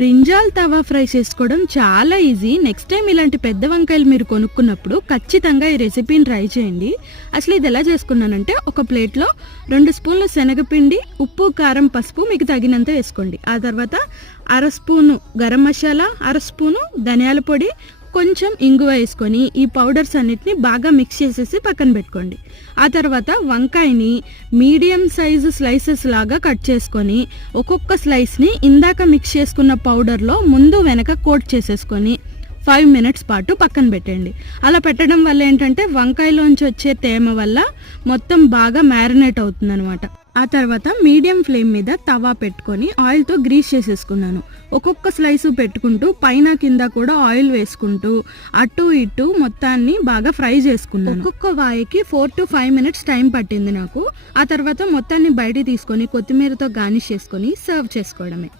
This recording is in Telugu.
బ్రింజాల్ తవా ఫ్రై చేసుకోవడం చాలా ఈజీ. నెక్స్ట్ టైం ఇలాంటి పెద్ద వంకాయలు మీరు కొనుక్కున్నప్పుడు ఖచ్చితంగా ఈ రెసిపీని ట్రై చేయండి. అసలు ఇది ఎలా చేసుకున్నానంటే, ఒక ప్లేట్లో 2 స్పూన్ల శనగపిండి, ఉప్పు, కారం, పసుపు మీకు తగినంత వేసుకోండి. ఆ తర్వాత 1/2 స్పూను గరం మసాలా, 1/2 స్పూను ధనియాల పొడి, కొంచెం ఇంగువ వేసుకొని ఈ పౌడర్స్ అన్నిటిని బాగా మిక్స్ చేసేసి పక్కన పెట్టుకోండి. ఆ తర్వాత వంకాయని మీడియం సైజు స్లైసెస్ లాగా కట్ చేసుకొని ఒక్కొక్క స్లైస్ని ఇందాక మిక్స్ చేసుకున్న పౌడర్లో ముందు వెనక కోట్ చేసేసుకొని 5 మినిట్స్ పాటు పక్కన పెట్టండి. అలా పెట్టడం వల్ల ఏంటంటే వంకాయలోంచి వచ్చే తేమ వల్ల మొత్తం బాగా మ్యారినేట్ అవుతుంది అనమాట. ఆ తర్వాత మీడియం ఫ్లేమ్ మీద తవా పెట్టుకొని ఆయిల్తో గ్రీస్ చేసేసుకున్నాను. ఒక్కొక్క స్లైసు పెట్టుకుంటూ పైన కింద కూడా ఆయిల్ వేసుకుంటూ అటు ఇటు మొత్తాన్ని బాగా ఫ్రై చేసుకున్నాను. ఒక్కొక్క వాయికి 4 to 5 మినిట్స్ టైం పట్టింది నాకు. ఆ తర్వాత మొత్తాన్ని బయట తీసుకొని కొత్తిమీరతో గార్నిష్ చేసుకొని సర్వ్ చేసుకోవడమే.